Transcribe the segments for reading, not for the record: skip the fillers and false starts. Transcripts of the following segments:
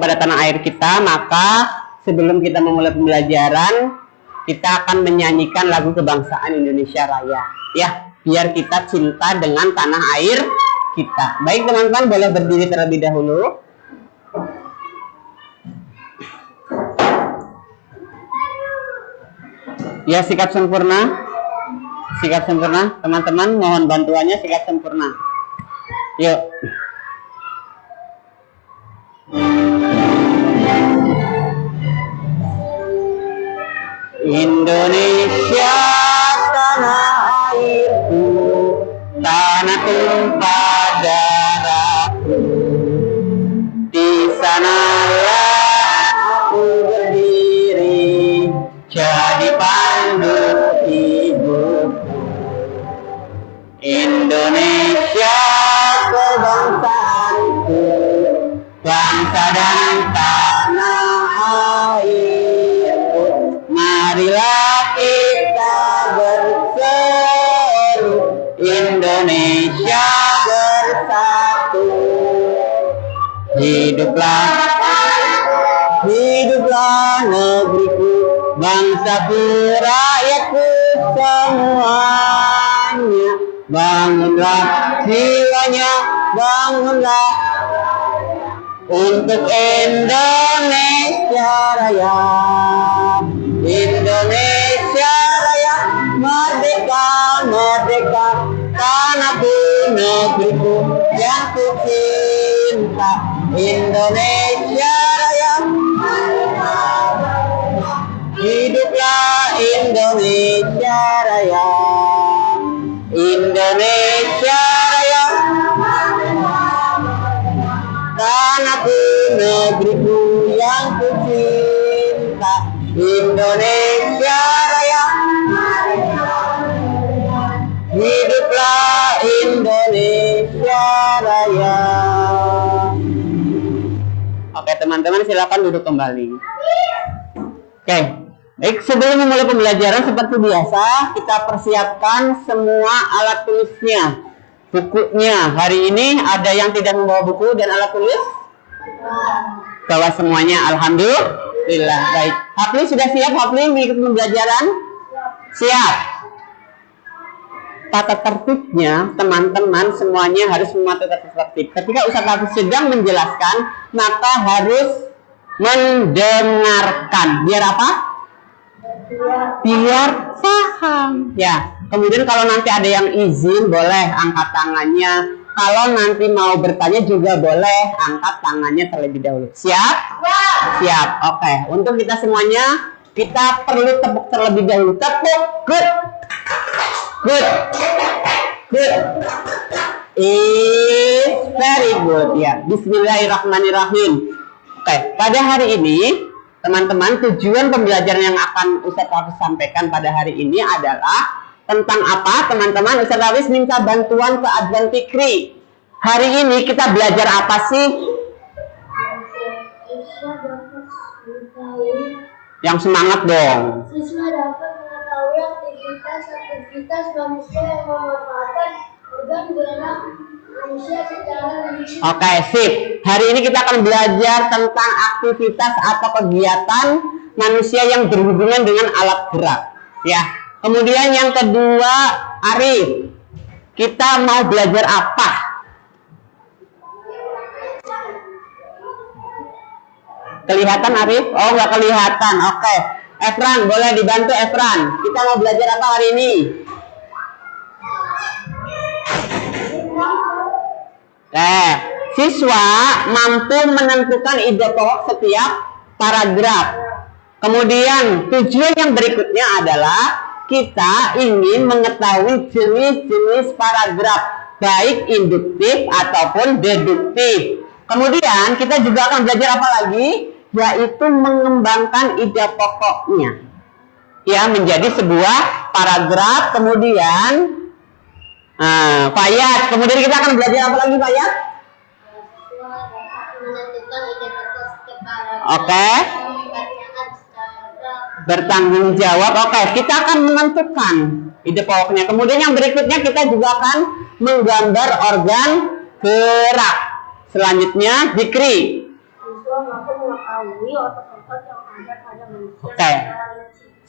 pada tanah air kita, maka sebelum kita memulai pembelajaran, kita akan menyanyikan lagu kebangsaan Indonesia Raya, ya, biar kita cinta dengan tanah air kita. Baik teman-teman, boleh berdiri terlebih dahulu. Ya, sikap sempurna. Sikap sempurna, teman-teman mohon bantuannya, sikap sempurna. Yuk. Indonesia tanah airku, tanah tumpah darahku. Di sanalah aku berdiri, jadi pandu hidupku. Indonesia kebangsaanku, bangsa dan tanah airku. Marilah kita berseru, Indonesia bersatu. Hiduplah, hiduplah negeriku, bangsaku, rakyatku semuanya. Bangunlah jiwanya, bangunlah untuk Indonesia Raya. Indonesia Raya, merdeka, merdeka, tanahku, negeriku yang ku cinta. Indonesia Raya, hiduplah Indonesia Raya. Indonesia Raya, tanahku, negeriku yang ku cinta. Indonesia Raya, hiduplah Indonesia Raya. Oke teman-teman, silakan duduk kembali. Oke. Baik, sebelum memulai pembelajaran seperti biasa, kita persiapkan semua alat tulisnya, bukunya. Hari ini ada yang tidak membawa buku dan alat tulis? Bawa semuanya, alhamdulillah. Baik, Hafli sudah siap? Hafli mengikuti pembelajaran? Siap. Tata tertibnya, teman-teman semuanya harus mematuhi tata tertib. Ketika Ustaz Hafiz sedang menjelaskan, maka harus mendengarkan. Biar apa? Biar paham, ya. Kemudian kalau nanti ada yang izin, boleh angkat tangannya. Kalau nanti mau bertanya juga boleh angkat tangannya terlebih dahulu. Siap? Siap. Oke. Untuk kita semuanya, kita perlu tepuk terlebih dahulu. Tepuk. Good. Good. Good. Is very good, ya. Bismillahirrahmanirrahim. Oke. Pada hari ini, teman-teman, tujuan pembelajaran yang akan Ustaz Hafiz sampaikan pada hari ini adalah tentang apa, teman-teman? Ustaz Hafiz minta bantuan ke Advan Fikri. Hari ini kita belajar apa sih? Yang semangat dong. Siswa dapat mengetahui aktivitas manusia yang memanfaatkan organ gerak manusia secara lebih. Oke, sip. Hari ini kita akan belajar tentang aktivitas atau kegiatan manusia yang berhubungan dengan alat gerak. Ya. Kemudian yang kedua, Arif. Kita mau belajar apa? Kelihatan Arif? Oh, nggak kelihatan. Oke. Efran, boleh dibantu Efran. Kita mau belajar apa hari ini? Siswa mampu menentukan ide pokok setiap paragraf. Kemudian tujuan yang berikutnya adalah kita ingin mengetahui jenis-jenis paragraf, baik induktif ataupun deduktif. Kemudian kita juga akan belajar apa lagi? Yaitu mengembangkan ide pokoknya, ya, menjadi sebuah paragraf. Kemudian Fayat, kemudian kita akan belajar apa lagi, Fayat? Oke. Bertanggung jawab. Oke, kita akan menentukan ide pokoknya. Kemudian yang berikutnya kita juga akan menggambar organ gerak. Selanjutnya, Zikri. Siswa mampu mengetahui otot-otot yang ada pada manusia. Oke.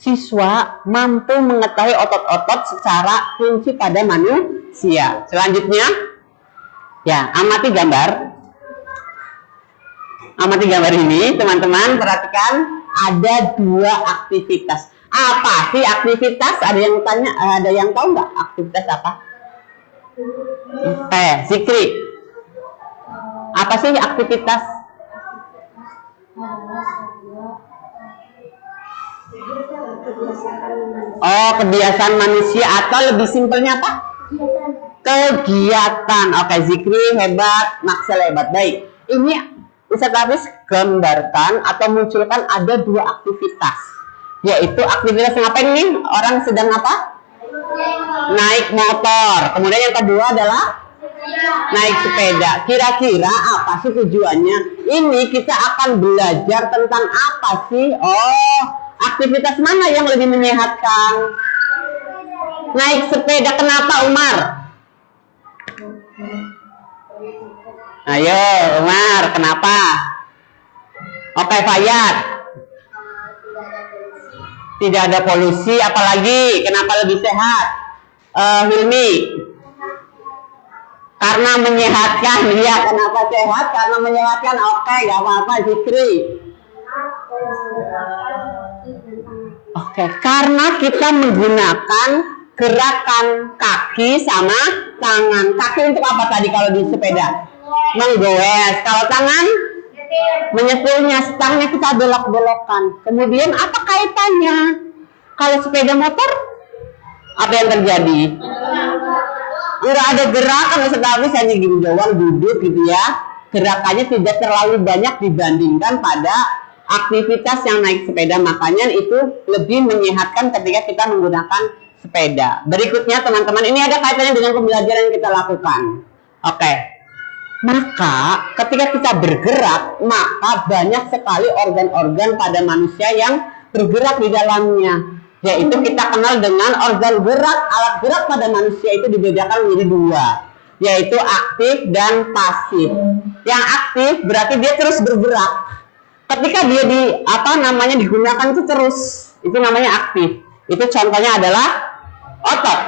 Siswa mampu mengetahui otot-otot secara rinci pada manusia. Selanjutnya, ya, amati gambar. Amati gambar ini, teman-teman, perhatikan ada dua aktivitas. Apa sih aktivitas? Ada yang tanya, ada yang tahu nggak aktivitas apa? Zikri. Apa sih aktivitas? Oh, kebiasaan manusia atau lebih simpelnya apa? Kegiatan. Oke, Zikri hebat, Maxel hebat. Baik. Ini Ustadz Hafiz gambarkan atau munculkan ada dua aktivitas, yaitu aktivitas yang apa ini? Orang sedang apa? Naik motor. Kemudian yang kedua adalah naik sepeda. Kira-kira apa sih tujuannya? Ini kita akan belajar tentang apa sih? Oh, aktivitas mana yang lebih menyehatkan? Naik sepeda. Kenapa, Umar? Ayo, Umar, kenapa? Oke, Fayat. Tidak ada polusi, apalagi kenapa lebih sehat? Hilmi. Karena menyehatkan, ya. Kenapa sehat? Karena menyehatkan. Oke, gak apa-apa, Zikri. Oke, karena kita menggunakan gerakan kaki sama tangan. Kaki untuk apa tadi kalau di sepeda? Menggoes. Kalau tangan menyetirnya, stangnya kita belok-belokkan. Kemudian apa kaitannya? Kalau sepeda motor apa yang terjadi? Enggak ada gerakan, tetapi hanya gini doang, duduk gitu ya. Gerakannya tidak terlalu banyak dibandingkan pada aktivitas yang naik sepeda. Makanya itu lebih menyehatkan ketika kita menggunakan sepeda. Berikutnya teman-teman, ini ada kaitannya dengan pembelajaran yang kita lakukan. Oke. Maka ketika kita bergerak, maka banyak sekali organ-organ pada manusia yang bergerak di dalamnya. Yaitu kita kenal dengan organ gerak, alat gerak pada manusia itu dibedakan menjadi dua, yaitu aktif dan pasif. Yang aktif berarti dia terus bergerak. Ketika dia digunakan itu terus, itu namanya aktif. Itu contohnya adalah otot.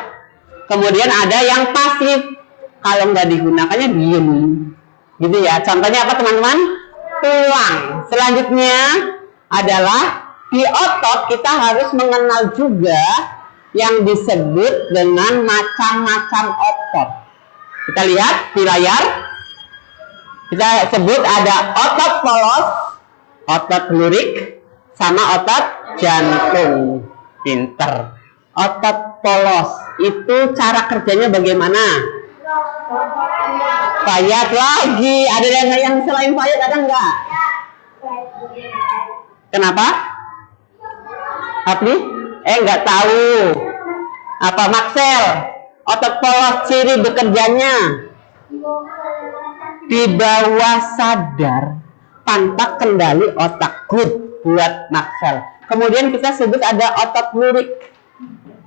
Kemudian ada yang pasif. Kalau nggak digunakannya diem, gitu ya. Contohnya apa teman-teman? Tulang. Selanjutnya adalah di otot kita harus mengenal juga yang disebut dengan macam-macam otot. Kita lihat di layar. Kita sebut ada otot polos, otot lurik, sama otot jantung. Pinter. Otot polos itu cara kerjanya bagaimana? Fayat lagi. Ada yang selain Fayat ada enggak? Kenapa? Apli? Enggak tahu. Apa Maxel? Otot polos ciri bekerjanya di bawah sadar tanpa kendali otak. Good buat Maxel. Kemudian kita sebut ada otot lurik.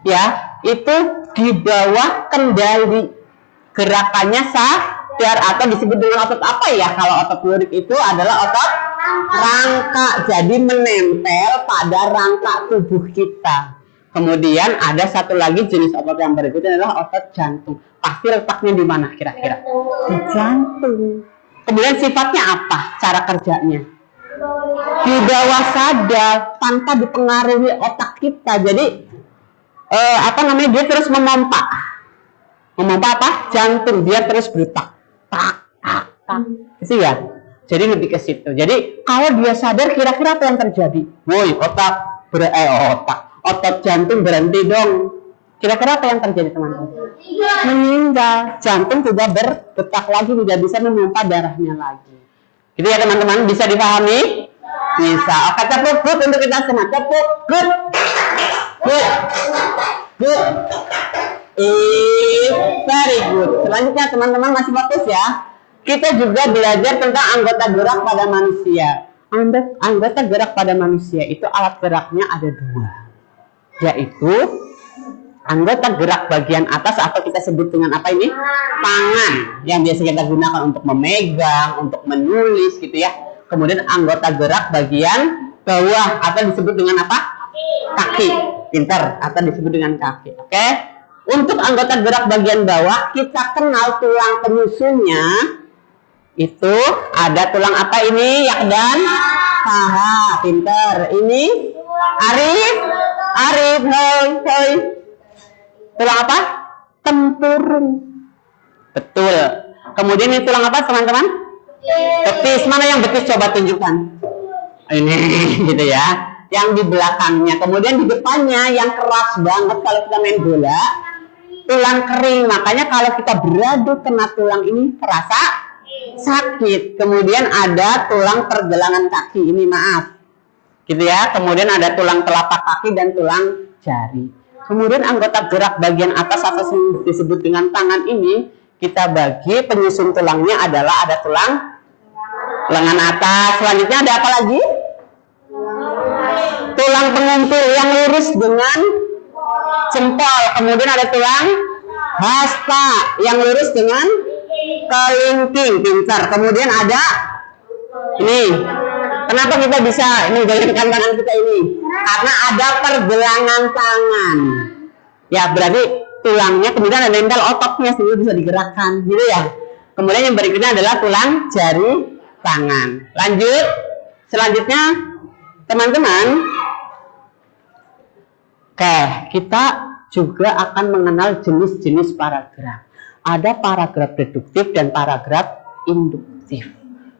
Ya, itu di bawah kendali. Gerakannya sadar atau disebut dengan otot apa ya? Kalau otot lurik itu adalah otot rangka, jadi menempel pada rangka tubuh kita. Kemudian ada satu lagi jenis otot yang berikutnya adalah otot jantung. Pasti letaknya di mana kira-kira? Di jantung. Kemudian sifatnya apa? Cara kerjanya di bawah sadar tanpa dipengaruhi otak kita. Jadi dia terus memompa apa? Jantung, dia terus berdetak, tak, gitu ya. Jadi lebih ke situ. Jadi kalau dia sadar, kira-kira apa yang terjadi? Woi, otot jantung berhenti dong. Kira-kira apa yang terjadi teman-teman? Meninggal. Jantung tidak berdetak lagi, tidak bisa memompa darahnya lagi. Gitu ya teman-teman, bisa dipahami? Bisa. Oke, tepuk good untuk kita semua. Tepuk good. Very good. Selanjutnya teman-teman masih fokus ya. Kita juga belajar tentang anggota gerak pada manusia. Anggota gerak pada manusia itu alat geraknya ada dua, yaitu anggota gerak bagian atas atau kita sebut dengan apa ini? Tangan, yang biasa kita gunakan untuk memegang, untuk menulis gitu ya. kemudian anggota gerak bagian bawah atau disebut dengan apa? Kaki. Pinter, atau disebut dengan kaki. Oke. Untuk anggota gerak bagian bawah, kita kenal tulang penyusunnya. Itu ada tulang apa ini, Yakdan? Paha, pinter. Ini Arif, hoi. Tulang apa? Tempurung. Betul. Kemudian ini tulang apa, teman-teman? Betis. Mana yang betis? Coba tunjukkan. Ini, gitu ya. Yang di belakangnya. Kemudian di depannya yang keras banget kalau kita main bola, tulang kering. Makanya kalau kita beradu kena tulang ini terasa sakit. Kemudian ada tulang pergelangan kaki. Ini maaf. Gitu ya. Kemudian ada tulang telapak kaki dan tulang jari. Kemudian anggota gerak bagian atas atau disebut dengan tangan ini kita bagi penyusun tulangnya adalah ada tulang lengan atas. Selanjutnya ada apa lagi? Tulang penguntul yang lurus dengan jempol. Kemudian ada tulang hasta yang lurus dengan kelingking. Pintar. Kemudian ada ini. Kenapa kita bisa ini goyangkan tangan kita ini? Karena ada pergelangan tangan. Ya berarti tulangnya kemudian ada nempel ototnya sehingga bisa digerakkan, gitu ya. Kemudian yang berikutnya adalah tulang jari tangan. Lanjut. Selanjutnya teman-teman, oke, kita juga akan mengenal jenis-jenis paragraf. Ada paragraf deduktif dan paragraf induktif.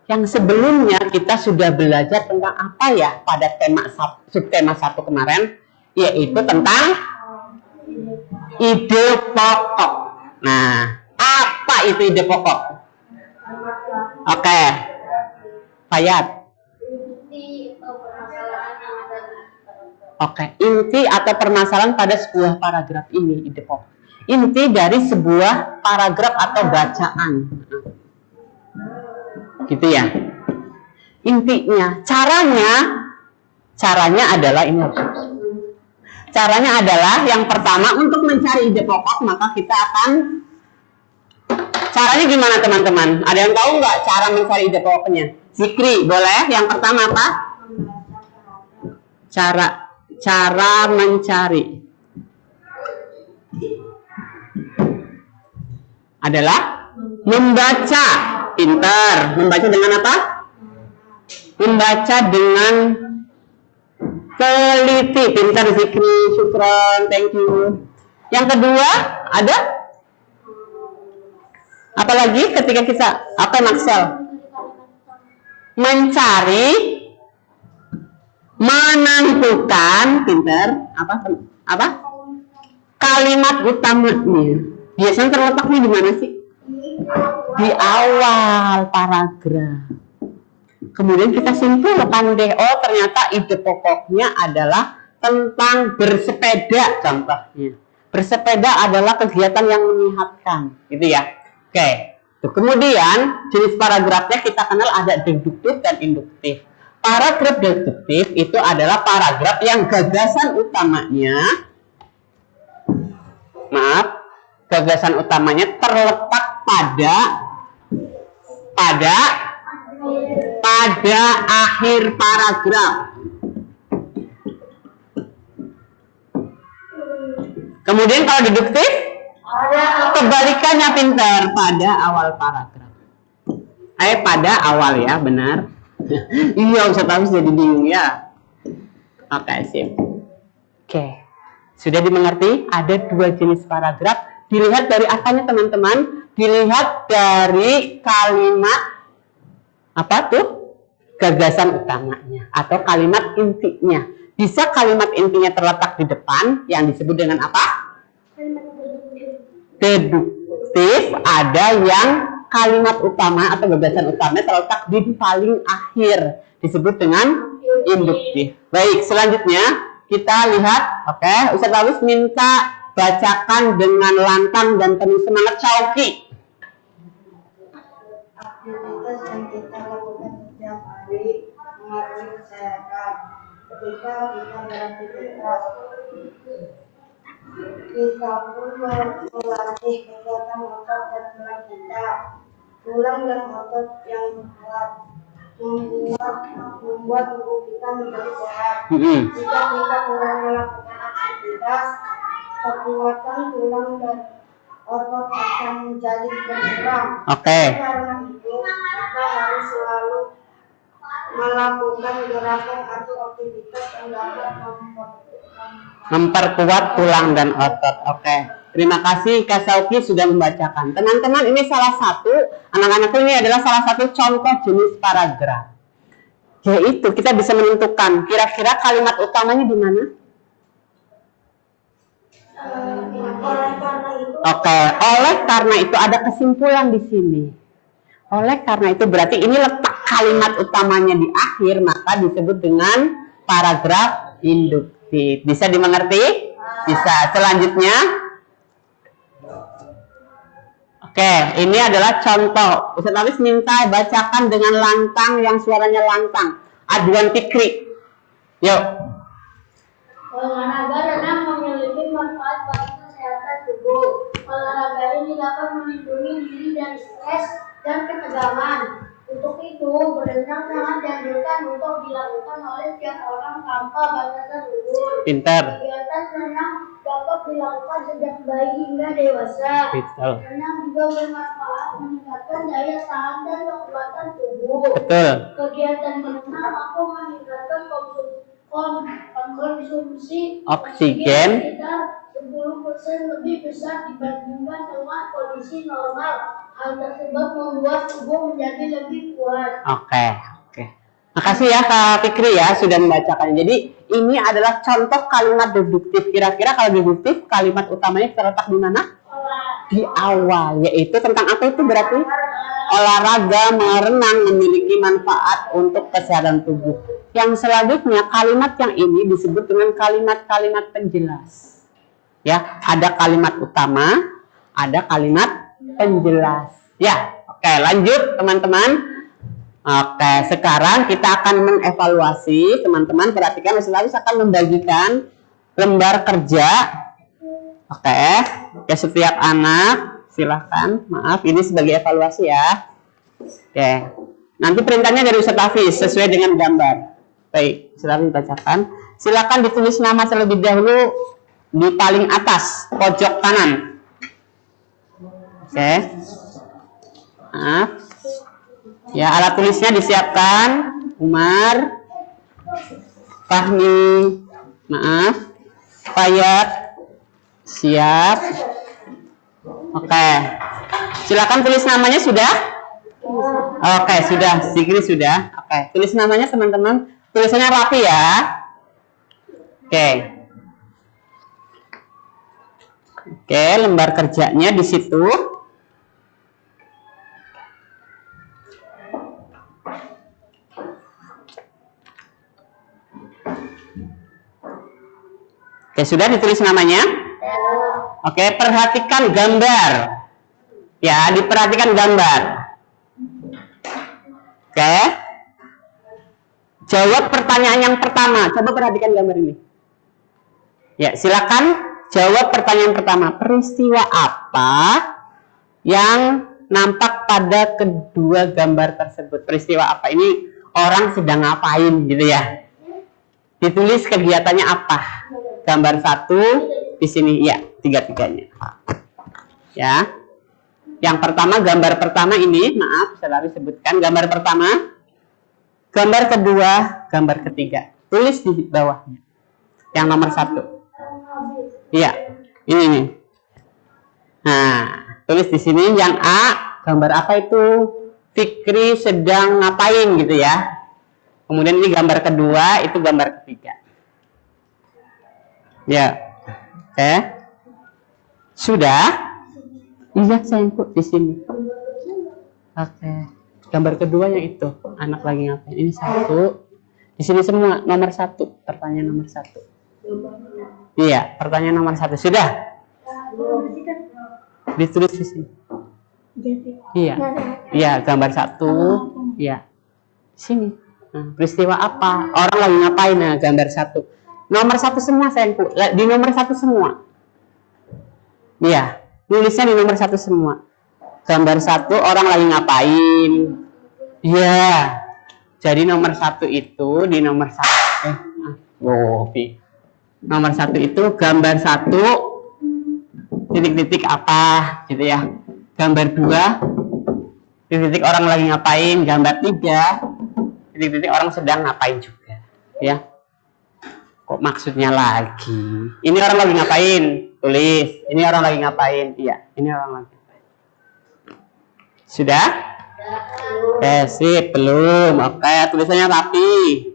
Yang sebelumnya kita sudah belajar tentang apa ya pada subtema 1 kemarin, yaitu tentang ide pokok. Nah, apa itu ide pokok? Oke, Fayat. Oke, inti atau permasalahan pada sebuah paragraf ini ide pokok. Inti dari sebuah paragraf atau bacaan. Gitu ya. Intinya, caranya adalah ini. Caranya adalah yang pertama untuk mencari ide pokok maka kita akan caranya gimana teman-teman? Ada yang tahu nggak cara mencari ide pokoknya? Zikri, boleh? Yang pertama apa? Cara mencari adalah membaca. Pintar. Membaca dengan apa? Membaca dengan teliti. Pintar Zikri, syukron, thank you. Yang kedua ada apalagi ketika kita apa Maxel? Mencari, menentukan, pintar apa? Kalimat utamanya. Biasanya terletaknya di mana sih? Di awal paragraf. Kemudian kita simpulkan deh, oh ternyata ide pokoknya adalah tentang bersepeda contohnya. Bersepeda adalah kegiatan yang menyehatkan, gitu ya. Oke. Kemudian jenis paragrafnya kita kenal ada deduktif dan induktif. Paragraf deduktif itu adalah paragraf yang gagasan utamanya terletak pada akhir paragraf. Kemudian kalau deduktif kebalikannya pintar pada awal paragraf. Pada awal ya, benar. Iya, Ustaz Hafiz jadi bingung ya. Oke, sip. Oke. Sudah dimengerti? Ada dua jenis paragraf. Dilihat dari apanya teman-teman? Dilihat dari kalimat apa tuh? Gagasan utamanya atau kalimat intinya. Bisa kalimat intinya terletak di depan yang disebut dengan apa? Deduktif. Ada yang kalimat utama atau gagasan utamanya terletak di paling akhir disebut dengan induktif. Baik, selanjutnya kita lihat, oke, Ustaz Hafiz minta bacakan dengan lantang dan penuh semangat Syauqi. Aktivitas yang kita lakukan setiap hari mengaruhi kesehatan. Ketika kita beraktivitas, kita pun melatih kekuatan otot dan tulang kita. Tulang dan otot yang kuat membuat tubuh kita menjadi sehat. Mm-mm. Jika kita kurang melakukan aktivitas, kekuatan tulang dan otot akan menjadi berkurang. Oke. Karena itu, kita harus selalu melakukan gerakan atau aktivitas yang dapat Memperkuat tulang dan otot. Oke. Terima kasih Kak Sauki sudah membacakan. Teman-teman, ini salah satu, anak-anakku ini adalah salah satu contoh jenis paragraf. Yaitu kita bisa menentukan kira-kira kalimat utamanya di mana? Oleh karena itu, Oke, oleh karena itu ada kesimpulan di sini. Oleh karena itu berarti ini letak kalimat utamanya di akhir, maka disebut dengan paragraf induktif. Bisa dimengerti? Bisa. Selanjutnya, oke, ini adalah contoh. Ustaz Hafiz minta bacakan dengan lantang yang suaranya lantang. Aduan Fikri. Yuk. olahraga renang memiliki manfaat bagi kesehatan tubuh. Olahraga ini dapat melindungi diri dari stres dan ketegangan. Untuk itu, berenang sangat dianjurkan untuk dilakukan oleh setiap orang tanpa batasan umur. Pintar. Kegiatan renang dapat dilakukan sejak bayi hingga dewasa. Betul. Renang juga bermanfaat meningkatkan daya tahan dan kekuatan tubuh. Betul. Kegiatan berenang mampu meningkatkan konsumsi Oksigen. sekitar 10% lebih besar dibandingkan dengan kondisi normal. Hal tersebut membuat tubuh menjadi lebih kuat. Oke. Makasih ya Kak Fikri ya sudah membacakan. Jadi ini adalah contoh kalimat deduktif. Kira-kira kalau deduktif kalimat utamanya terletak di mana? Di awal. Yaitu tentang apa itu berarti? Olahraga merenang memiliki manfaat untuk kesehatan tubuh. Yang selanjutnya kalimat yang ini disebut dengan kalimat-kalimat penjelas. Ya, ada kalimat utama, ada kalimat penjelas. Ya, oke, lanjut teman-teman. Oke, sekarang kita akan mengevaluasi. Teman-teman perhatikan, Ustaz Hafiz akan membagikan lembar kerja. Oke, ke setiap anak. Silahkan, maaf, ini sebagai evaluasi ya. Oke, nanti perintahnya dari Ustaz Hafiz sesuai dengan gambar. Baik, Ustaz Hafiz bacakan. Silakan ditulis nama terlebih dahulu di paling atas pojok kanan. Oke. Maaf. Ya, alat tulisnya disiapkan. Umar, Fahmi, maaf, Fayat, siap. Oke. Silakan tulis namanya sudah? Oke, sudah. Sigri sudah. Oke, tulis namanya teman-teman. Tulisannya rapi ya. Oke. Oke, lembar kerjanya di situ. Oke, sudah ditulis namanya? Oke, perhatikan gambar. Ya, diperhatikan gambar. Oke. Jawab pertanyaan yang pertama. Coba perhatikan gambar ini. Ya, silakan jawab pertanyaan pertama. Peristiwa apa yang nampak pada kedua gambar tersebut? Peristiwa apa? Ini orang sedang ngapain gitu ya? Ditulis kegiatannya apa? Gambar satu di sini ya, tiga-tiganya. Ya. Yang pertama, gambar pertama ini, maaf, saya lari sebutkan gambar pertama. Gambar kedua, gambar ketiga. Tulis di bawahnya. Yang nomor satu. Iya, ini nih. Nah, tulis di sini yang A, gambar apa itu? Fikri sedang ngapain gitu ya. Kemudian ini gambar kedua, itu gambar ketiga. Ya, oke. Sudah? Iya, sayangku di sini. Oke. Gambar kedua yang itu, anak lagi ngapain? Ini satu. Di sini semua nomor satu, pertanyaan nomor satu. Iya, pertanyaan nomor satu. Sudah? Ditulis di sini. Iya. Iya, gambar satu. Iya. Sini. Nah, peristiwa apa? Orang lagi ngapain? Nah, gambar satu. Nomor satu semua sayangku. Di nomor satu semua. Iya. Nulisnya di nomor satu semua. Gambar satu orang lagi ngapain? Iya. Jadi nomor 1 itu di nomor 1 nomor 1 itu gambar 1 titik-titik apa gitu ya. Gambar 2 titik-titik orang lagi ngapain. Gambar 3 titik-titik orang sedang ngapain juga ya. Kok maksudnya lagi? Ini orang lagi ngapain? Tulis. Ini orang lagi ngapain? Iya, ini orang lagi ngapain. Sudah? Sip, belum. Oke, tulisannya rapi.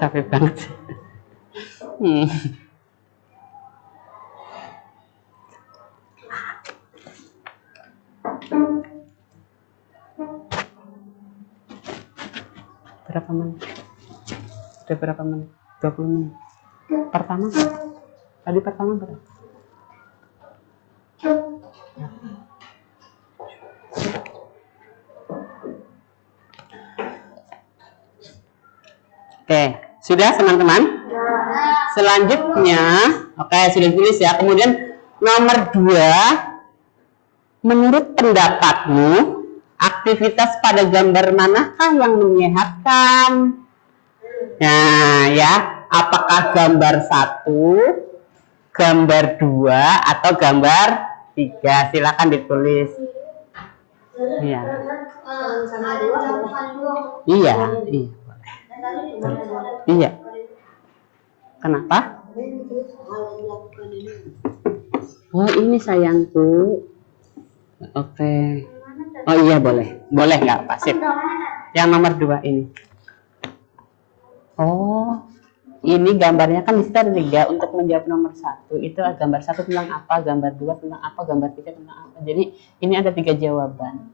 Capek banget. Berapa menit? Udah berapa menit? 20 menit. Pertama tadi pertama berapa? Oke, sudah teman-teman? Selanjutnya, oke sudah tulis ya. Kemudian nomor 2, menurut pendapatmu aktivitas pada gambar manakah yang menyehatkan? Nah ya, apakah gambar 1, gambar 2, atau gambar 3? Silakan ditulis. Iya. Iya, iya. Iya. Kenapa? Oh ini sayangku. Oke. Oh iya boleh. Boleh nggak pasif? Yang nomor 2 ini. Oh, ini gambarnya kan di situ ada 3. Untuk menjawab nomor 1 itu gambar 1 tentang apa, gambar 2 tentang apa, gambar 3 tentang apa. Jadi ini ada 3 jawaban.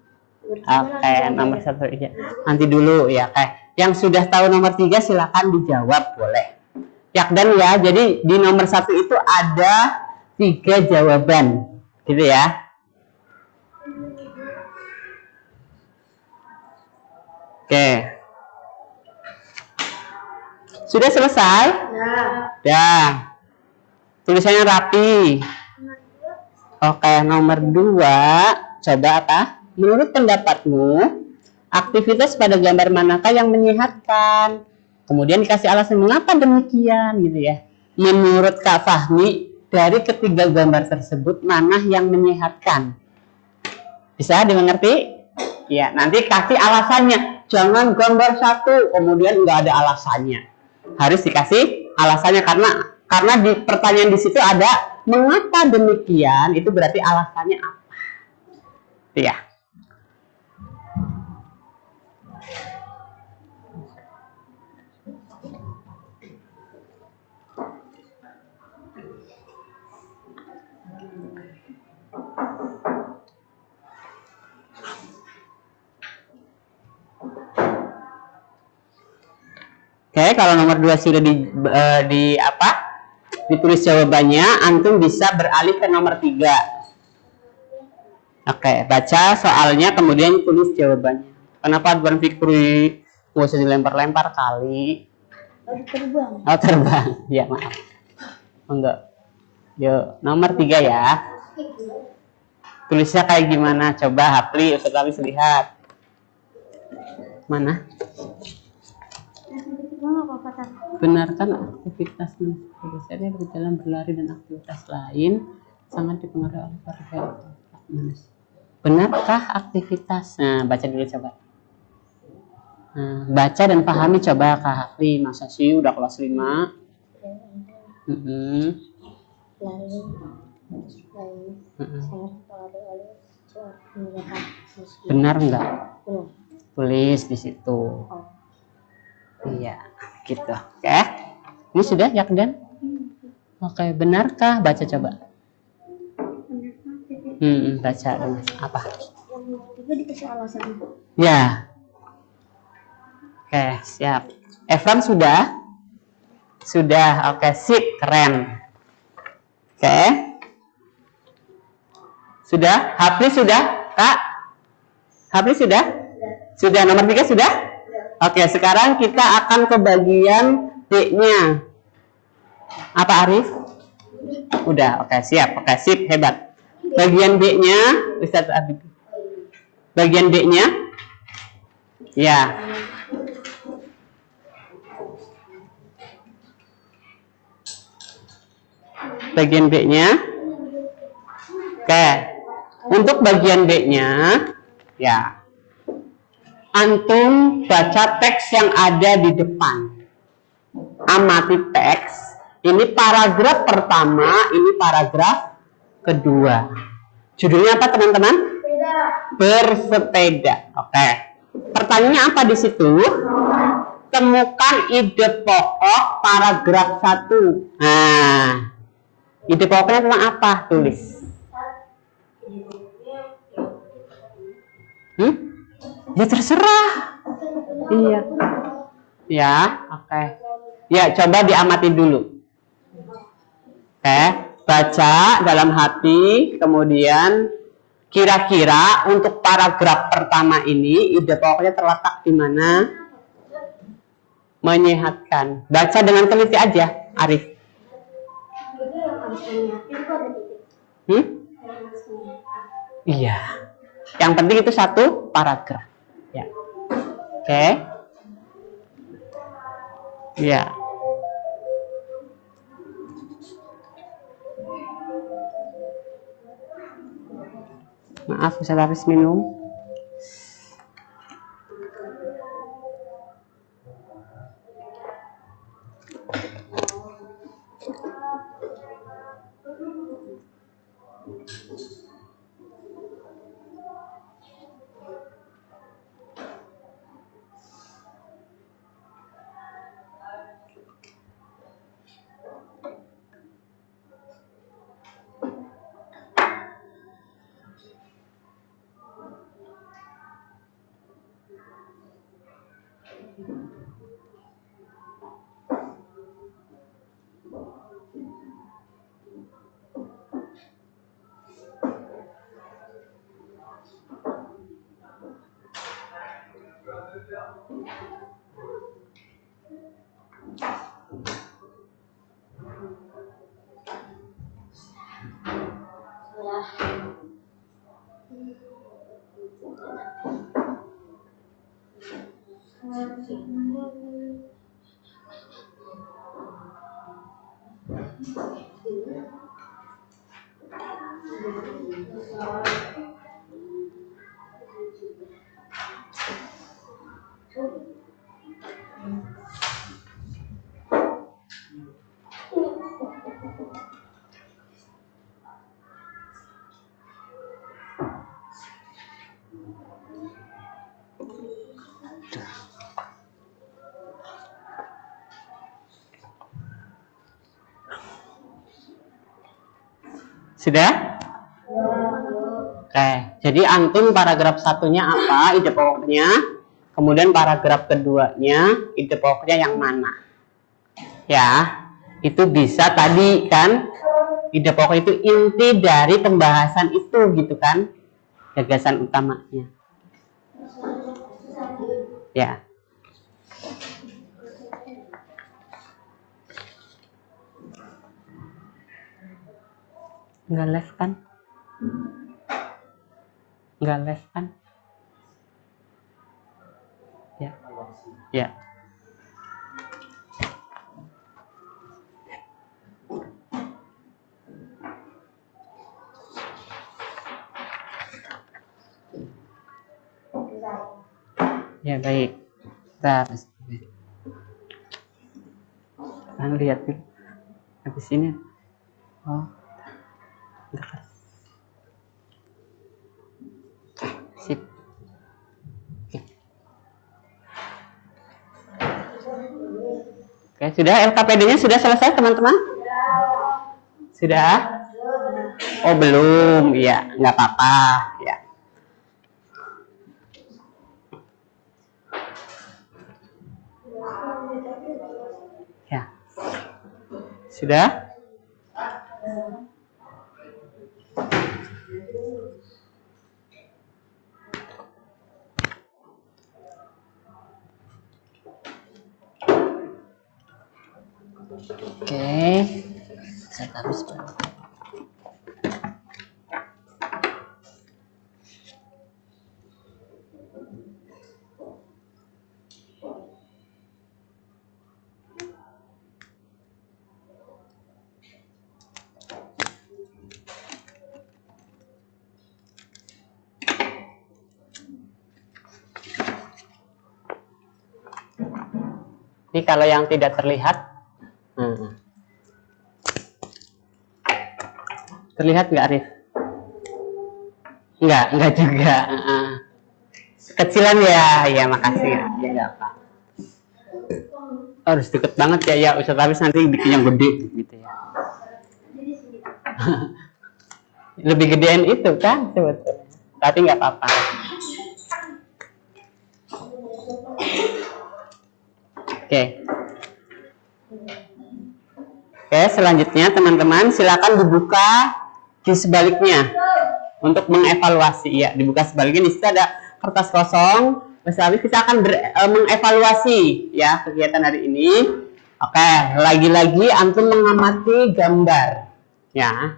Oke, nomor 1 ya. Nanti dulu ya. Yang sudah tahu nomor 3 silakan dijawab, boleh. Yakdan ya. Jadi di nomor 1 itu ada 3 jawaban, gitu ya. Oke. Sudah selesai? Dah. Tulisannya rapi. Oke, nomor 2. Coba apa? Menurut pendapatmu, aktivitas pada gambar manakah yang menyehatkan? Kemudian dikasih alasan mengapa demikian gitu ya. Menurut Kak Fahmi, dari ketiga gambar tersebut mana yang menyehatkan? Bisa dimengerti? Ya, nanti kasih alasannya. Jangan gambar 1 kemudian nggak ada alasannya. Harus dikasih alasannya karena di pertanyaan di situ ada mengapa demikian, itu berarti alasannya apa? Ya. Oke, kalau nomor 2 sudah ditulis jawabannya, antum bisa beralih ke nomor 3. Oke, baca soalnya kemudian tulis jawabannya. Kenapa Tuan Fikri? Nggak usah dilempar-lempar kali. Terbang. Oh, terbang. Ya, maaf. Enggak. Yuk, nomor 3 ya. Tulisnya kayak gimana? Coba Hapli, Ustaz Hafiz lihat. Mana? Benarkan aktivitas manusia berjalan, berlari, dan aktivitas lain sangat dipengaruhi oleh variabel manusia. Benarkah aktivitas? Nah, baca dulu coba. Nah, baca dan pahami coba Kak Hafli. Masa sih udah kelas 5? Benar enggak? Tulis di situ. Iya, gitu. Oke. Ini sudah Yakdan? Oke, benarkah? Baca coba. Baca dulu. Apa? Juga dikasih alasan. Ya. Oke, siap. Efram sudah? Sudah. Oke, sip, keren. Oke. Sudah? Hafli sudah? Kak? Hafli sudah? Sudah. Nomor 3 sudah? Oke, sekarang kita akan ke bagian D-nya. Apa Arif? Udah, oke, siap. Oke, sip, hebat. Bagian D-nya, Ustaz Arif. Bagian D-nya, Ya. Bagian B-nya. Oke. Untuk bagian B-nya, ya. Antum baca teks yang ada di depan. Amati teks. Ini paragraf pertama, ini paragraf kedua. Judulnya apa teman-teman? Bersepeda. Oke. Pertanyaannya apa di situ? Temukan ide pokok paragraf 1. Nah, ide pokoknya tentang apa? Tulis. Ya terserah. Iya. Ya, oke. Ya, coba diamati dulu. Oke, baca dalam hati, kemudian kira-kira untuk paragraf pertama ini ide pokoknya terletak di mana? Menyehatkan. Baca dengan teliti aja, Arif. Iya. Yang penting itu satu paragraf. Ya. Oke. Ya. Maaf, Ustaz habis minum. Sudah? Oke, jadi antum paragraf satunya apa? Ide pokoknya. Kemudian paragraf keduanya, ide pokoknya yang mana? Ya, itu bisa tadi kan? Ide pokok itu inti dari pembahasan itu gitu kan? Gagasan utamanya. Ya. Nggak live kan? Nggak live kan? Ya. Ya. Ya baik. Kita lihat dulu. Habis ini. Oh. Dekat. Sip. Oke, sudah LKPD-nya sudah selesai teman-teman? Sudah? Oh belum, ya nggak apa-apa, ya. Ya, sudah? Oke, saya taruh sebentar. Ini kalau yang tidak terlihat, terlihat nggak Arif? Enggak juga. Kecilan ya, ya makasih ya, ya nggak apa. Harus deket banget ya, ya Ustaz Hafiz nanti bikin yang gede gitu ya. Lebih gedean itu kan sebetulnya, tapi nggak apa-apa. Oke. Oke, selanjutnya teman-teman silakan dibuka di sebaliknya untuk mengevaluasi. Ya, dibuka sebaliknya, di situ ada kertas kosong. Habis kita akan mengevaluasi ya kegiatan hari ini. Oke, lagi-lagi antum mengamati gambar. Ya.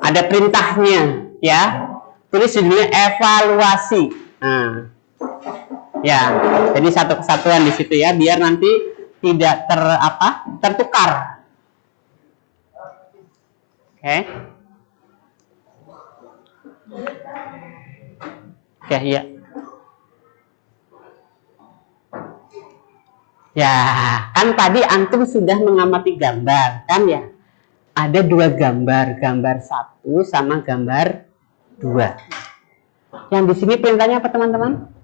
Ada perintahnya, ya. Tulis judulnya evaluasi. Nah. Ya, jadi satu kesatuan di situ ya, biar nanti tidak tertukar. Oke. Oke, ya. Ya, kan tadi antum sudah mengamati gambar, kan ya? Ada dua gambar, gambar 1 sama gambar 2. Yang di sini perintahnya apa teman-teman?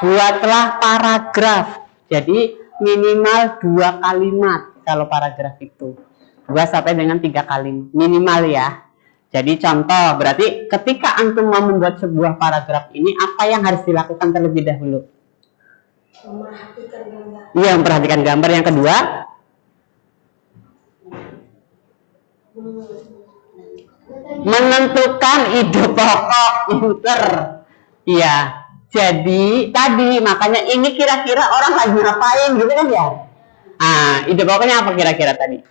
Buatlah paragraf. Jadi minimal 2 kalimat kalau paragraf itu. 2 sampai dengan 3 kalimat minimal ya. Jadi contoh, berarti ketika antum mau membuat sebuah paragraf ini, apa yang harus dilakukan terlebih dahulu? Memperhatikan gambar. Iya, memperhatikan gambar. Yang kedua, menentukan ide pokok inter. Iya. Jadi tadi makanya ini kira-kira orang lagi ngapain gitu kan ya? Ide pokoknya apa kira-kira tadi?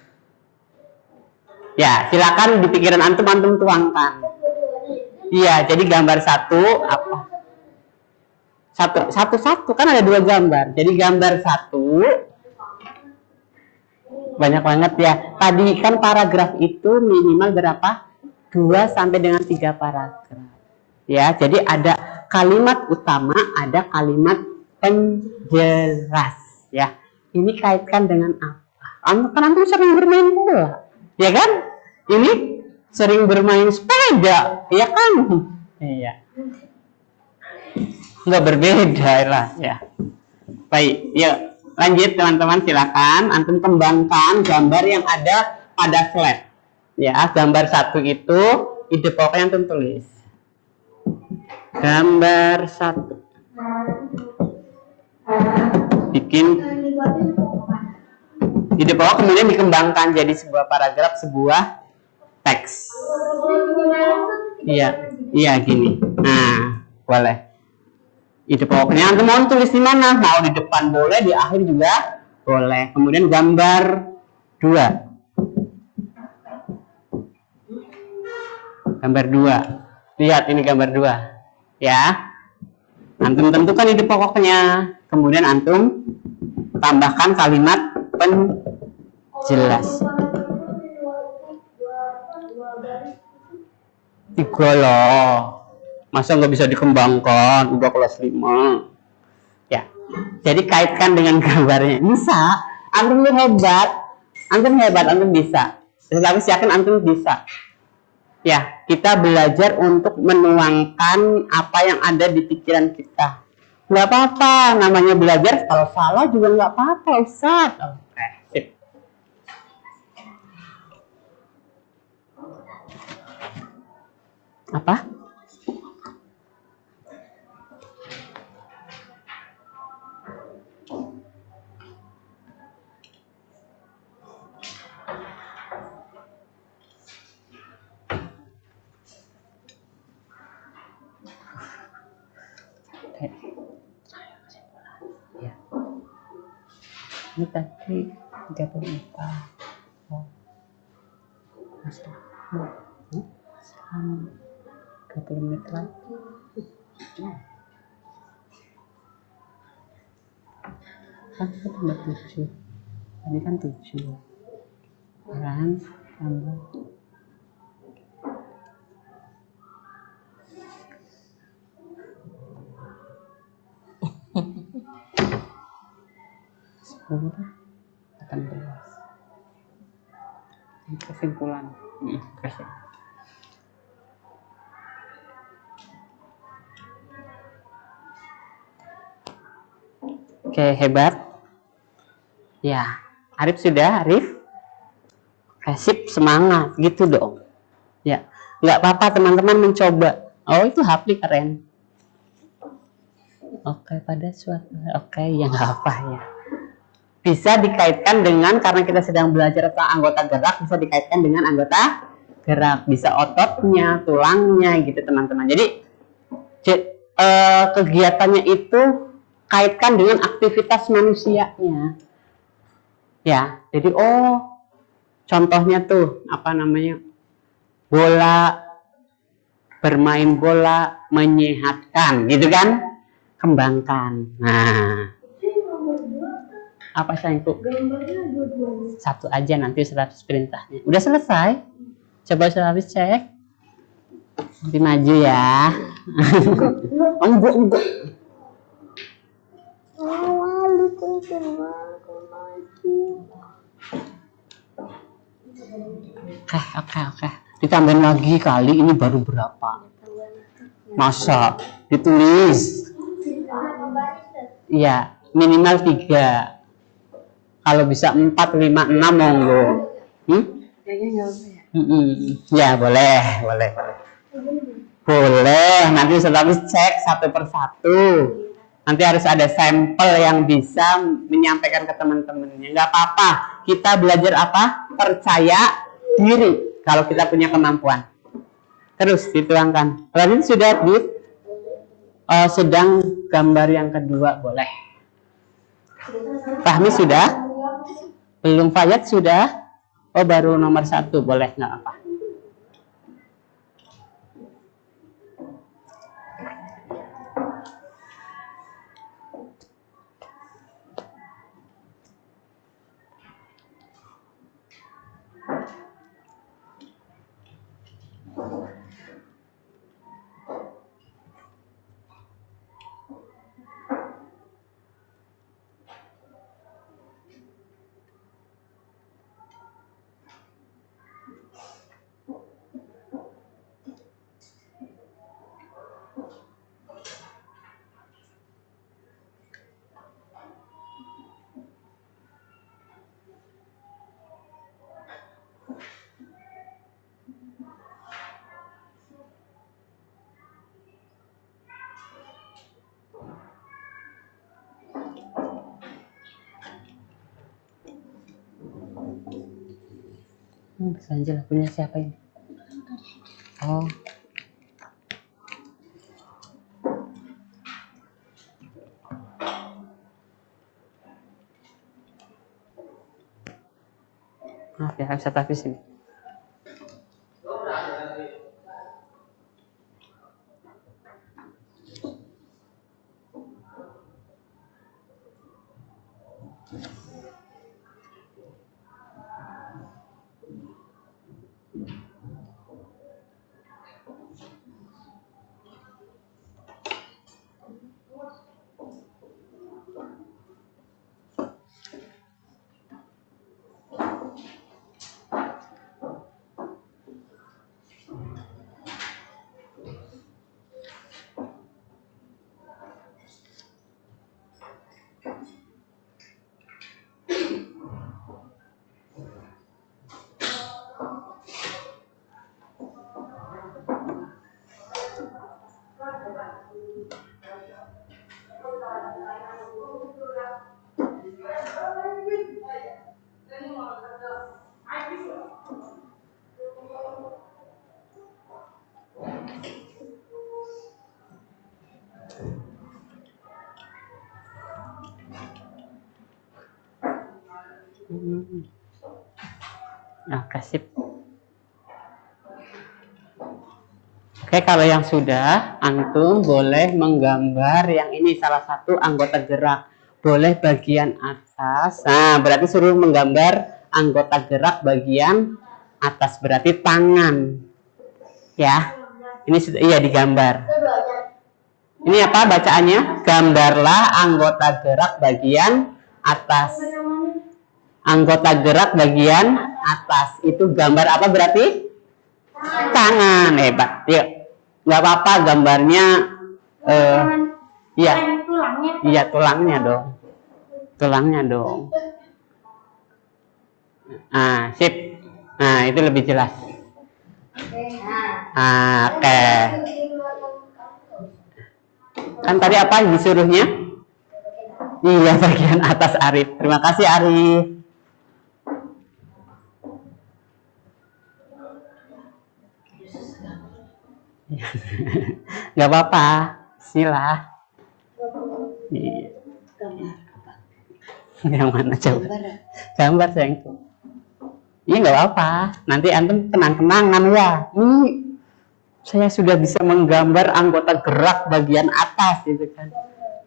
Ya, silakan di pikiran antum tuangkan. Iya, jadi gambar 1 apa? Satu kan ada 2 gambar. Jadi gambar 1 banyak banget ya. Tadi kan paragraf itu minimal berapa? 2 sampai dengan 3 paragraf. Ya, jadi ada kalimat utama, ada kalimat penjelas ya. Ini kaitkan dengan apa? Antum sering bermain bola, ya kan? Ini sering bermain sepeda, ya kan? Iya. Nggak berbeda lah ya. Baik, yuk lanjut teman-teman, silakan antum kembangkan gambar yang ada pada slide. Ya, gambar 1 itu ide pokoknya antum tulis. Gambar 1. Bikin ide pokok, kemudian dikembangkan jadi sebuah paragraf, sebuah teks. Iya gini. Nah, boleh. Ide pokoknya antum mau tulis di mana? Mau di depan boleh, di akhir juga boleh. Kemudian gambar 2. Gambar 2. Lihat ini gambar 2. Ya. Antum tentukan ide pokoknya. Kemudian antum tambahkan kalimat penjelas. 3 loh. Masa nggak bisa dikembangkan? Udah kelas 5. Ya. Jadi kaitkan dengan gambarnya. Bisa. Antum hebat. Antum bisa. Saya yakin antum bisa. Ya, kita belajar untuk menuangkan apa yang ada di pikiran kita. Nggak apa-apa, namanya belajar. Kalau salah juga nggak apa-apa, Ustaz. Oke, sip. Apa? Ya. Ini tadi 34. Oh. 30 menit lagi. Kan kita tambah 7. Tadi kan 7. Kan tambah. 10, 18. Kesimpulan. Kasih. Oke, hebat. Ya, Arif sudah, Arif. Kasih semangat, gitu dong. Ya, nggak apa-apa teman-teman mencoba. Oh, itu Hapli keren. Oke, pada suatu, oke, ya nggak apa ya. Bisa dikaitkan dengan, karena kita sedang belajar tentang anggota gerak, bisa dikaitkan dengan anggota gerak, bisa ototnya, tulangnya, gitu teman-teman. Jadi kegiatannya itu kaitkan dengan aktivitas manusianya. Ya, jadi contohnya tuh apa namanya? Bola, bermain bola menyehatkan, gitu kan? Kembangkan. Nah, apa sayangku? Gambarnya dua-duanya. Satu aja nanti setelah perintahnya. Udah selesai? Coba habis cek. Nanti maju ya. Enggak. Oke. Ditambahin lagi kali, ini baru berapa? Masa? Ditulis. Iya, minimal 3. Kalau bisa 4, 5, 6 monggo. Kayaknya nggak apa ya. Ya, boleh. Boleh, nanti setelah cek satu persatu. Nanti harus ada sampel yang bisa menyampaikan ke teman-temannya. Nggak apa-apa, kita belajar apa? Percaya diri kalau kita punya kemampuan. Terus dituangkan. Berarti sudah sedang gambar yang kedua, boleh. Fahmi sudah? Belum. Fayat sudah? Oh, baru nomor 1, boleh, nggak apa. Sanjel punya siapa ini? Oh. Maaf ya, bisa tapi sini. Nah, kasih. Oke, kalau yang sudah, antum boleh menggambar yang ini salah satu anggota gerak. Boleh bagian atas. Nah, berarti suruh menggambar anggota gerak bagian atas, berarti tangan. Ya. Ini sudah iya digambar. Ini apa bacaannya? Gambarlah anggota gerak bagian atas. Anggota gerak bagian atas. Itu gambar apa berarti? Tangan. Hebat. Yuk. Nggak apa-apa gambarnya. Iya. Iya, tulangnya dong. Tulangnya dong. Ah, sip. Nah, itu lebih jelas. Oke. Kan tadi apa disuruhnya? Iya, bagian atas Arif. Terima kasih Arif. Gak apa-apa. Sila. Iya. Yang mana coba? Gambar sayang. Iya nggak apa-apa. Nanti antum kenang-kenangan ya. Saya sudah bisa menggambar anggota gerak bagian atas gitu kan.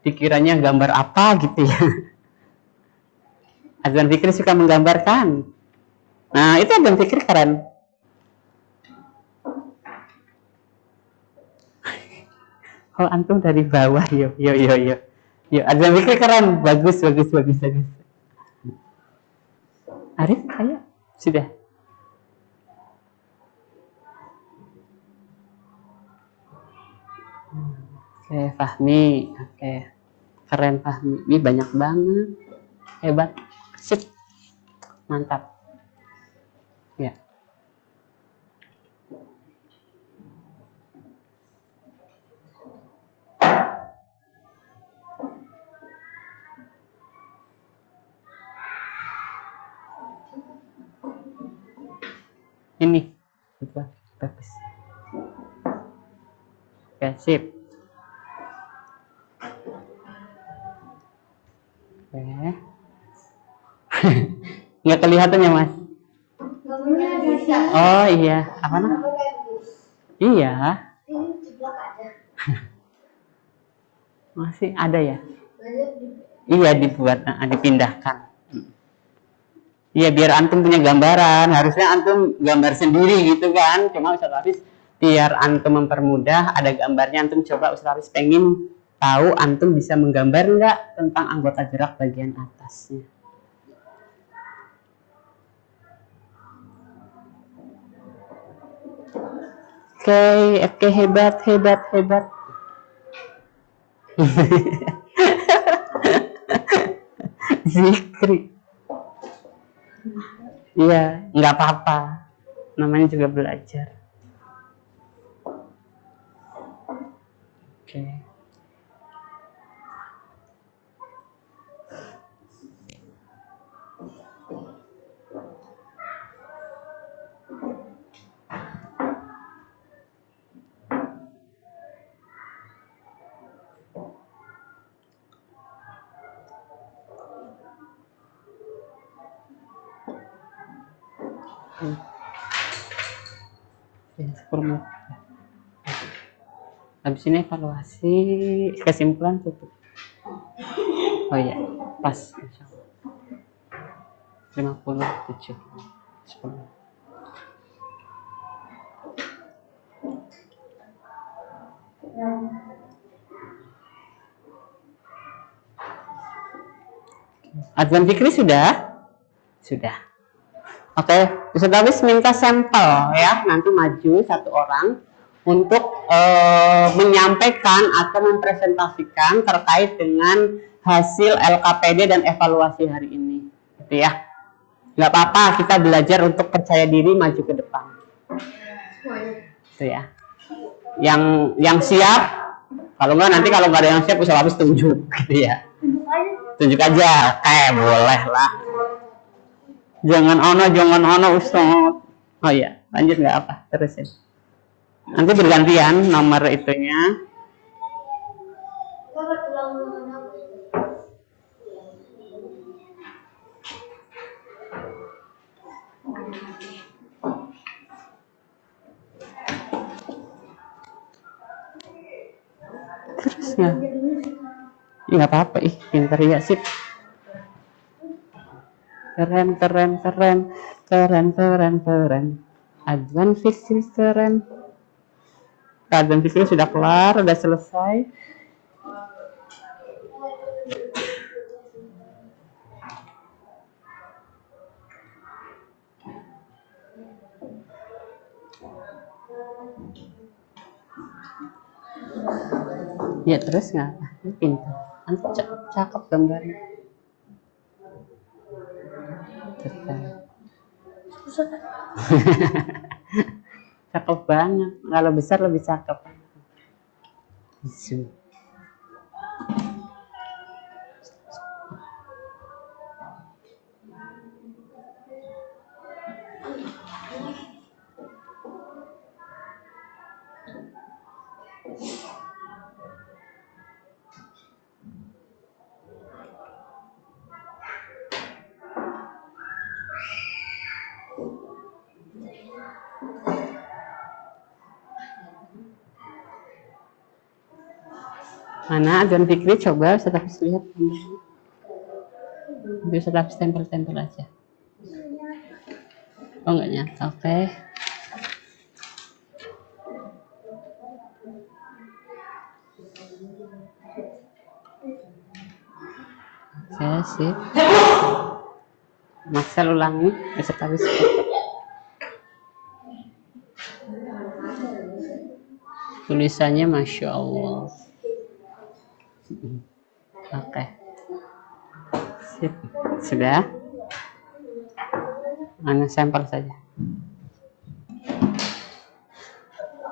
Dikiranya gambar apa gitu ya. Azwan Fikri suka menggambarkan. Nah itu Azwan Fikri keren. Oh antum dari bawah, yuk. Yuk, Azwan Fikri keren, bagus. Arif, ayo, sudah. Oke, Fahmi, oke, keren Fahmi, ini banyak banget, hebat, sip, mantap, ya. Ini, bagus. Oke, sip. Oke. Nggak kelihatan ya, Mas? Oh iya, apa nah? Iya. Masih ada ya? Iya, dibuat, dipindahkan. Iya, biar antum punya gambaran. Harusnya antum gambar sendiri gitu kan. Cuma Ustaz Hafiz biar antum mempermudah, ada gambarnya. Antum coba Ustaz Hafiz pengen tahu antum bisa menggambar nggak tentang anggota gerak bagian atasnya. Oke, hebat. Zikri. Iya, nggak apa-apa. Namanya juga belajar. Oke. Habis ini evaluasi, kesimpulan tutup. Oh iya, pas. 57 10. Azwan Fikri sudah? Sudah. Oke, Ustaz Hafiz minta sampel ya, nanti maju satu orang untuk menyampaikan atau mempresentasikan terkait dengan hasil LKPD dan evaluasi hari ini, gitu ya. Nggak apa-apa, kita belajar untuk percaya diri maju ke depan, gitu ya. Yang siap, kalau nggak nanti kalau nggak ada yang siap Ustaz Hafiz tunjuk, gitu ya. Tunjuk aja, boleh lah. Jangan ono Ustaz. Oh iya, lanjut nggak apa, terusin. Nanti bergantian nomor itunya. Terus nggak apa-apa, pintar ya, sip. Keren. Azwan Fikri keren. Azwan Fikri sudah kelar, sudah selesai. Ya terus nggak apa, ini pintar. Nanti cakep gambarnya. Cakep banget. Kalau besar lebih cakep. Zoom. Mana Adwan Fikri, coba Ustaz Hafiz lihat. Ustaz Hafiz tempel-tempel aja. Oh enggak nyata, oke. Oke, sip. Maksal ulangi, Ustaz Hafiz. Tulisannya Masya Allah. Oke. Sip. Sudah? Mana sampel saja.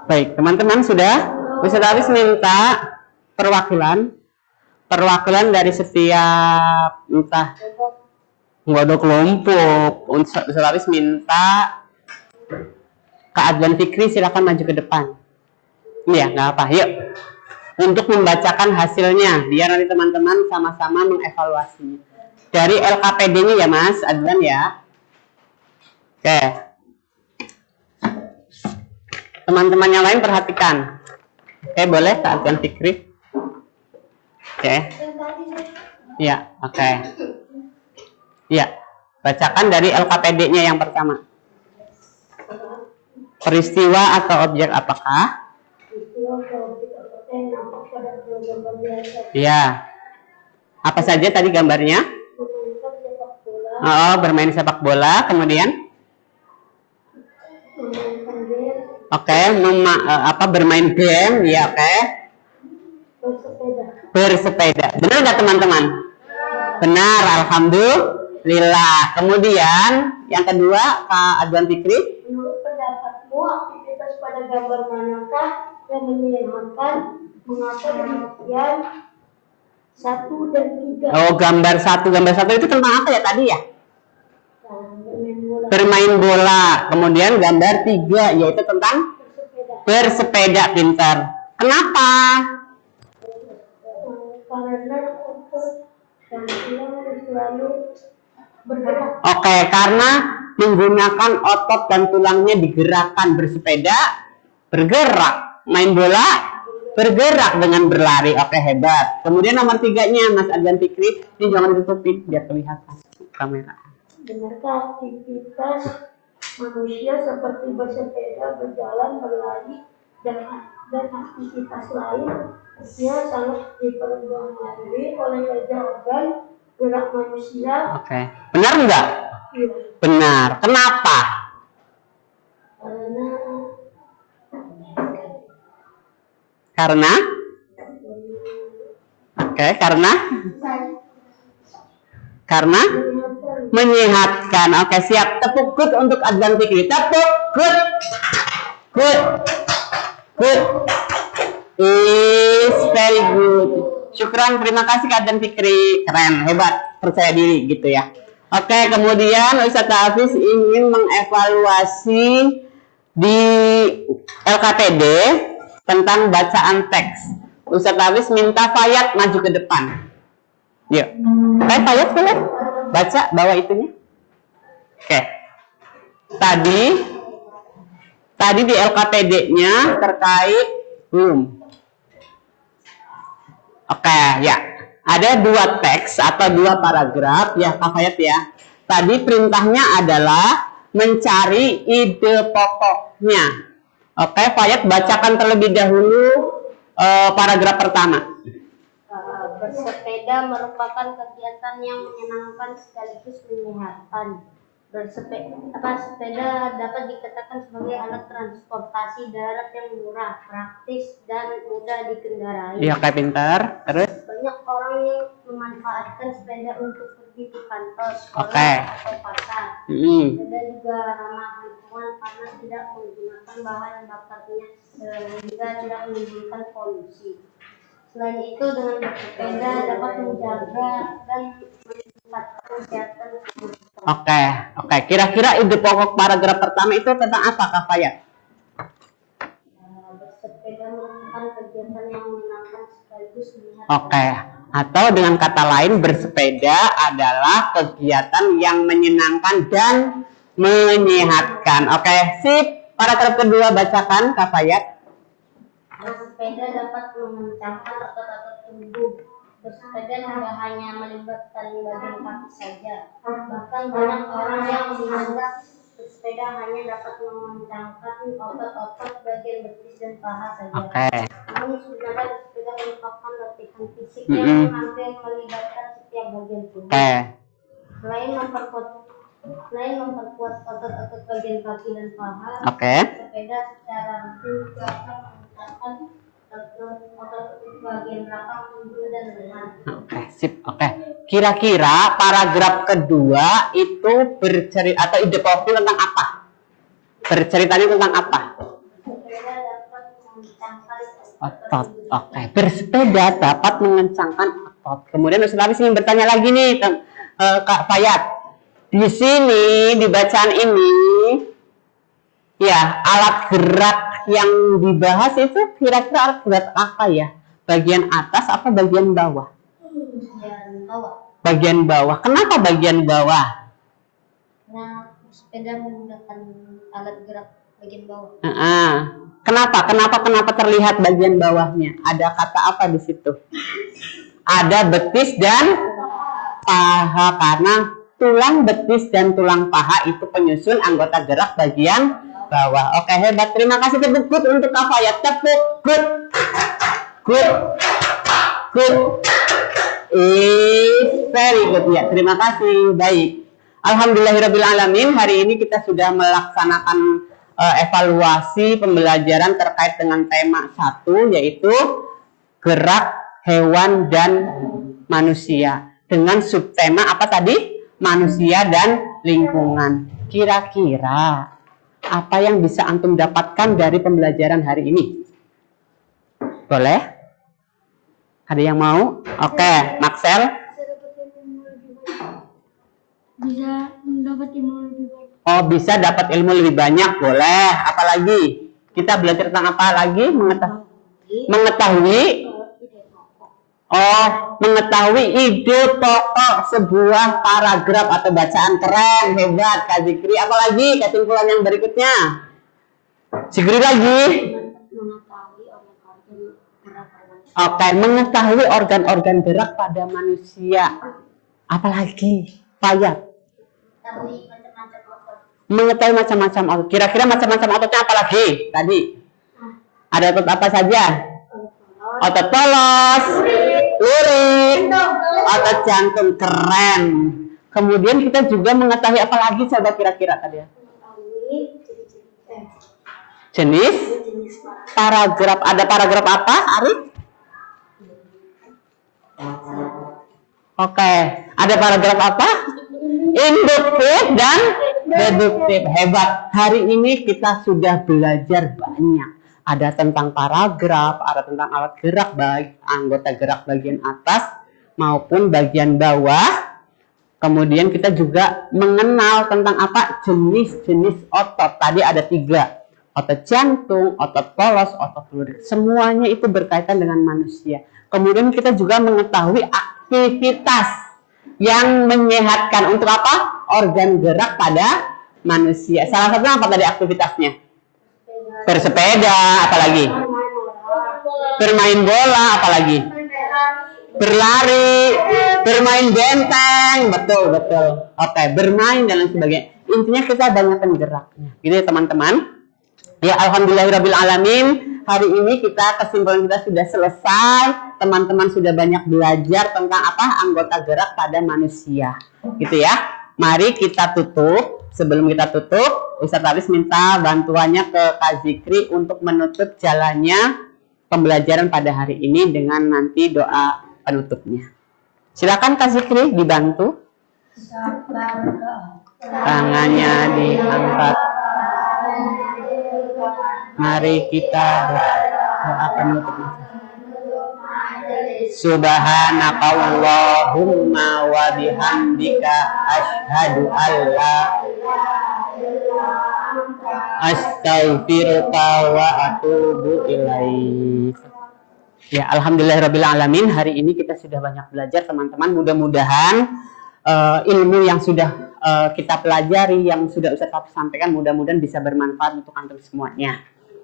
Baik, teman-teman sudah? Ustaz Hafiz minta perwakilan dari setiap entah nggak ada kelompok. Ustaz Hafiz minta Kak Adwan Fikri silakan maju ke depan. Iya, nggak apa. Yuk, untuk membacakan hasilnya, biar nanti teman-teman sama-sama mengevaluasinya. Dari LKPD-nya ya Mas Adwan ya. Oke. Teman-teman yang lain perhatikan. Oke, boleh Kak Adwan Fikri. Oke. Ya, oke. Ya, bacakan dari LKPD-nya yang pertama. Peristiwa atau objek apakah? Ya. Apa saja tadi gambarnya? Oh, bermain sepak bola. Kemudian? Oke, bermain game. Ya, oke. Bersepeda. Benar nggak teman-teman? Benar, alhamdulillah. Kemudian yang kedua, Kak Adwan Fikri. Menurut pendapatmu, aktivitas pada gambar manakah yang menyenangkan? Mengapa demikian? 1 dan 3. Oh, gambar satu itu tentang apa ya tadi ya? Bermain bola. Kemudian gambar 3 yaitu tentang bersepeda. Pintar. Kenapa? Karena dan selalu bergerak. Oke, karena menggunakan otot dan tulangnya digerakkan. Bersepeda bergerak, main bola bergerak dengan berlari. Oke, hebat. Kemudian nomor 3-nya Mas Adwan Fikri, ini jangan ditutupin biar kelihatan kamera. Benarkah aktivitas manusia seperti bersepeda, berjalan, berlari, dan aktivitas lainnya sangat dipengaruhi oleh kerja organ gerak manusia? Oke, benar nggak? Iya. Benar. Kenapa? Karena? Oke, karena menyehatkan. Oke, siap. Tepuk good untuk Adwan Fikri. Tepuk good. Is very good. Syukran, terima kasih Kak Adwan Fikri. Keren, hebat, percaya diri gitu ya. Oke, kemudian Ustaz Hafiz ingin mengevaluasi di LKPD tentang bacaan teks. Ustaz Hafiz minta Fayat maju ke depan. Yuk. Fayat boleh baca bawah itunya. Oke. Tadi di LKPD-nya terkait belum. Oke, ya. Ada 2 teks atau 2 paragraf ya Kak Fayat ya. Tadi perintahnya adalah mencari ide pokoknya. Oke, Fayat bacakan terlebih dahulu paragraf pertama. Bersepeda merupakan kegiatan yang menyenangkan sekaligus menyehatkan. Sepeda dapat dikatakan sebagai alat transportasi darat yang murah, praktis, dan mudah dikendarai. Iya, kayak pintar. Terus? Banyak orang yang memanfaatkan sepeda untuk pergi ke kantor, sekolah, Oke. atau pasar. Mm. Sepeda juga ramah lingkungan karena tidak menggunakan bahan bakarnya sehingga tidak menimbulkan polusi. Selain itu, dengan bersepeda dapat menjaga dan meningkatkan kesehatan. Oke. Kira-kira ide pokok paragraf pertama itu tentang apa, Kak Fayat? Bersepeda merupakan kegiatan yang menyenangkan sekaligus menyehatkan. Oke. Atau dengan kata lain, bersepeda adalah kegiatan yang menyenangkan dan menyehatkan. Oke, sip. Paragraf kedua bacakan, Kak Fayat. Bersepeda dapat mengencangkan otot-otot tubuh. Bersepeda tidak hanya melibatkan bagian kaki saja. Bahkan banyak orang yang menganggap bersepeda hanya dapat mengencangkan otot-otot bagian betis dan paha saja. Oke. Namun sebenarnya bersepeda merupakan latihan fisik yang hampir melibatkan setiap bagian tubuh. Oke. Selain memperkuat otot-otot bagian kaki dan paha, Oke. bersepeda secara rutin juga akan mengencangkan otot-otot bagian belakang tubuh dan lengan. Oke, sip. Oke. Kira-kira paragraf kedua itu bercerita atau ide pokok tentang apa? Berceritanya tentang apa? Bersepeda dapat mengencangkan Otot. Oke. Bersepeda dapat mengencangkan otot. Kemudian Ustaz Hafiz ingin bertanya lagi nih, Kak Fayat. Di sini di bacaan ini, ya, alat gerak yang dibahas itu kira-kira alat gerak apa ya? Bagian atas apa bagian bawah? bagian bawah. Bagian bawah. Kenapa bagian bawah? Nah, sepeda menggunakan alat gerak bagian bawah. Kenapa terlihat bagian bawahnya? Ada kata apa di situ? Ada betis dan paha, karena tulang betis dan tulang paha itu penyusun anggota gerak bagian bawah. Oke, hebat. Terima kasih, tepuk good untuk Kak Fayat. Tepuk good. Very good ya. Terima kasih. Baik. Alhamdulillahirrabbilalamin. Hari ini kita sudah melaksanakan evaluasi pembelajaran terkait dengan tema 1, yaitu gerak hewan dan manusia. Dengan subtema apa tadi? Manusia dan lingkungan. Kira-kira apa yang bisa antum dapatkan dari pembelajaran hari ini? Boleh? Ada yang mau? Oke, Maxel. Bisa mendapat ilmu lebih banyak. Oh, bisa dapat ilmu lebih banyak. Boleh. Apalagi? Kita belajar tentang apa lagi? Mengetahui. Oh, mengetahui ide pokok sebuah paragraf atau bacaan. Keren, hebat, Kak Zikri. Apalagi kesimpulan yang berikutnya? Zikri lagi. Oke, mengetahui organ-organ gerak pada manusia. Apalagi? Fayat. Mengetahui macam-macam otot. Kira-kira macam-macam ototnya apa lagi? Tadi ada otot apa saja? Otot polos, lurik, otot jantung. Keren. Kemudian kita juga mengetahui apa lagi, coba kira-kira tadi ya? Jenis paragraf. Ada paragraf apa, Arif? Oke, ada paragraf apa? Induktif dan deduktif. Hebat. Hari ini kita sudah belajar banyak. Ada tentang paragraf, ada tentang alat gerak, baik anggota gerak bagian atas maupun bagian bawah. Kemudian kita juga mengenal tentang apa? Jenis-jenis otot. Tadi ada 3. Otot jantung, otot polos, otot lurik. Semuanya itu berkaitan dengan manusia. Kemudian kita juga mengetahui aktivitas yang menyehatkan untuk apa? Organ gerak pada manusia. Salah satunya apa tadi aktivitasnya? Bersepeda, apalagi? Bermain bola, apalagi? Berlari, bermain benteng, betul. Oke, bermain dan lain sebagainya. Intinya kita banyakkan geraknya. Gitu ya teman-teman. Ya, alhamdulillahirrabbilalamin. Hari ini kesimpulan kita sudah selesai. Teman-teman sudah banyak belajar tentang apa? Anggota gerak pada manusia. Gitu ya. Mari kita tutup. Sebelum kita tutup, Ustadz Aris minta bantuannya ke Kak Zikri untuk menutup jalannya pembelajaran pada hari ini dengan nanti doa penutupnya. Silakan Kak Zikri dibantu. Tangannya diangkat. Mari kita doa penutupnya. Subhanakallahumma wa bihamdika asyhadu an la astaghfiruka wa atubu ilaik. Ya, alhamdulillahirabbil alamin. Hari ini kita sudah banyak belajar teman-teman. Mudah-mudahan ilmu yang sudah kita pelajari, yang sudah Ustaz sampaikan, mudah-mudahan bisa bermanfaat untuk antum semuanya.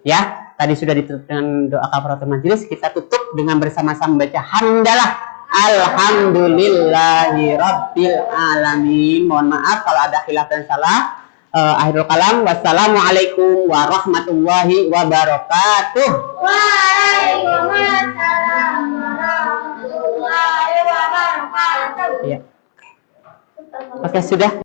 Ya, tadi sudah ditutup dengan doa kafaratul majelis. Kita tutup dengan bersama-sama baca hamdalah. Alhamdulillahirabbil alamin. Mohon maaf kalau ada khilaf dan salah. Akhirul kalam. Wassalamualaikum warahmatullahi wabarakatuh. Waalaikumsalam warahmatullahi wabarakatuh. Ya. Oke, sudah.